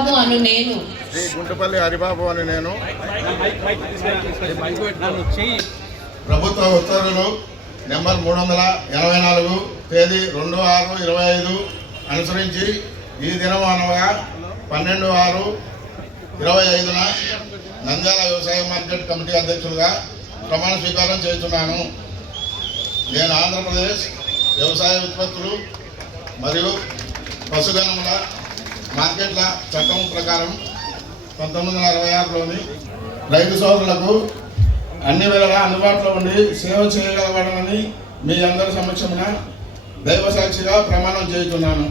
నేను శ్రీ గుంటుపల్లి హరిబాబు అని నేను ప్రభుత్వ ఉత్తర్వులు నెంబర్ 384 తేదీ 2/6/25 అనుసరించి ఈ దినం అనగా 12/6/25న నంద్యాల వ్యవసాయ మార్కెట్ కమిటీ అధ్యక్షులుగా ప్రమాణ స్వీకారం చేస్తున్నాను. నేను ఆంధ్రప్రదేశ్ వ్యవసాయ ఉత్పత్తులు మరియు పశుగణముల మార్కెట్ల చట్టం ప్రకారం 1966లోని రైతు సోదరులకు అన్ని వేళలా అందుబాటులో ఉండి సేవ చేయగలగడమని మీ అందరి సమక్షమున దైవ సాక్షిగా ప్రమాణం చేస్తున్నాను.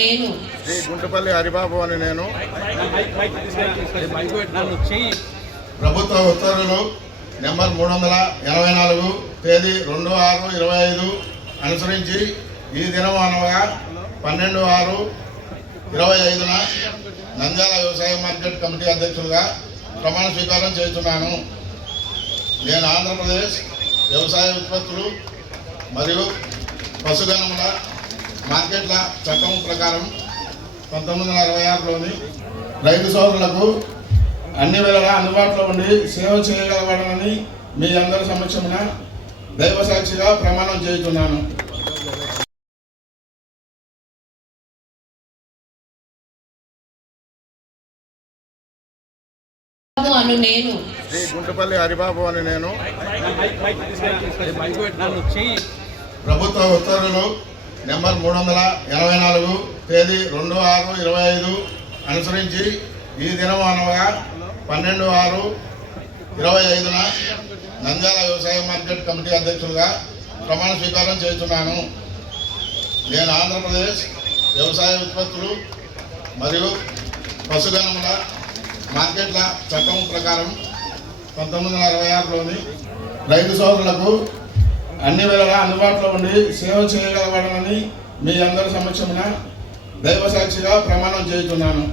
నేను శ్రీ గుంటుపల్లి హరిబాబు అని నేను ప్రభుత్వ ఉత్తర్వులు నెంబర్ 384 తేదీ 2/6/25 అనుసరించి ఈ దినం అనగా 12/6/25న నంద్యాల వ్యవసాయ మార్కెట్ కమిటీ అధ్యక్షులుగా ప్రమాణ స్వీకారం చేస్తున్నాను. నేను ఆంధ్రప్రదేశ్ వ్యవసాయ ఉత్పత్తులు మరియు పశుగణముల మార్కెట్ల చట్టం ప్రకారం 1966లోని రైతు సోదరులకు అన్ని వేళలా అందుబాటులో ఉండి సేవ చేయగలగడమని మీ అందరి సమక్షమున దైవ సాక్షిగా ప్రమాణం చేస్తున్నాను. నేను శ్రీ గుంటుపల్లి హరిబాబు అని నేను ప్రభుత్వ ఉత్తర్వులు నెంబర్ 384 తేదీ 2/6/25 అనుసరించి ఈ దినం అనగా 12/6/25న నంద్యాల వ్యవసాయ మార్కెట్ కమిటీ అధ్యక్షులుగా ప్రమాణ స్వీకారం చేస్తున్నాను. నేను ఆంధ్రప్రదేశ్ వ్యవసాయ ఉత్పత్తులు మరియు పశుగణముల మార్కెట్ల చట్టం ప్రకారం 1966లోని రైతు సోదరులకు అన్ని వేళలా అందుబాటులో ఉండి సేవ చేయగలగడమని మీ అందరి సమక్షమున దైవ సాక్షిగా ప్రమాణం చేస్తున్నాను.